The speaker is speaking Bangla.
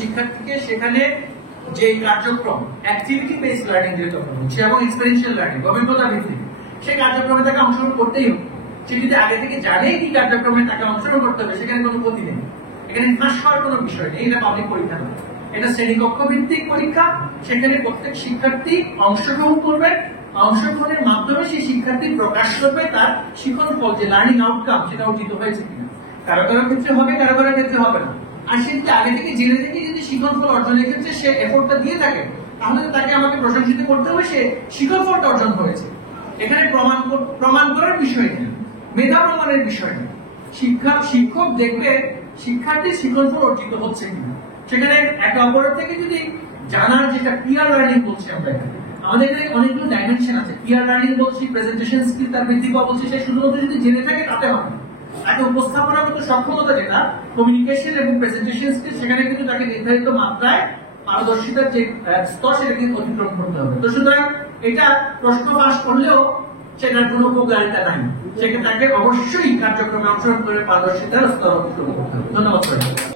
শিক্ষার্থীকে সেখানে যে কার্যক্রম অ্যাক্টিভিটি বেসড লার্নিং যেটা হচ্ছে এবং এক্সপেরিয়েন্সিয়াল লার্নিং অভিজ্ঞতা ভিত্তিক সেই কার্যক্রমে তাকে অংশগ্রহণ করতেই হবে। সে যদি আগে থেকে জানে কি কার্যক্রমে তাকে অংশগ্রহণ করতে হবে সেখানে কোনো ক্ষতি নেই, এখানে ফাঁস হওয়ার কোনো বিষয় নেই। এটা পাবলিক পরীক্ষা নয়, এটা শ্রেণীকক্ষ ভিত্তিক পরীক্ষা। সেখানে প্রত্যেক শিক্ষার্থী অংশগ্রহণ করবে, অংশগ্রহণের মাধ্যমে সেই শিক্ষার্থী প্রকাশ করবে তার শিক্ষণ ফল যে লার্নিং আউটকাম সেটা অর্জিত হয়েছে কিনা। কারো কারো ক্ষেত্রে হবে, কারো কারো ক্ষেত্রে হবে না। আর সে যদি আগে থেকে জেনে থেকে যদি শিক্ষণ ফল অর্জনের ক্ষেত্রে সে এফোর্টটা দিয়ে থাকে তাহলে তাকে আমাকে প্রশংসিত করতে হবে সে শিক্ষণ ফলটা অর্জন হয়েছে। এখানে প্রমাণ করার বিষয় নেই, মেধা প্রমাণের বিষয় নেই। শিক্ষক দেখবে শিক্ষার্থীর শিক্ষণ ফল অর্জিত হচ্ছে কিনা। সেখানে একে অপরের থেকে যদি জানার যেটা পিয়ার লার্নিং বলছি আমরা এখানে, আমাদের এখানে অনেকগুলো ডাইমেনশন আছে। পিয়ার লার্নিং বলছি, প্রেজেন্টেশন স্কিল তার বৃদ্ধি পাওয়া বলছি, সে শুধুমাত্র যদি জেনে থাকে তাতে হবে না। তাকে উপস্থাপনাগত সক্ষমতা যেটা কমিউনিকেশন এবং প্রেজেন্টেশন স্কিল সেখানে কিন্তু তাকে নির্ধারিত মাত্রায় পারদর্শিতার যে স্তর সেটা কিন্তু অতিক্রম করতে হবে। তো সুতরাং এটা প্রশ্ন পাস করলেও সেটার কোনো উপকারিতা নাই, সেখানে তাকে অবশ্যই কার্যক্রমে অংশগ্রহণ করে পারদর্শিতার স্তর অতিক্রম করতে হবে। ধন্যবাদ।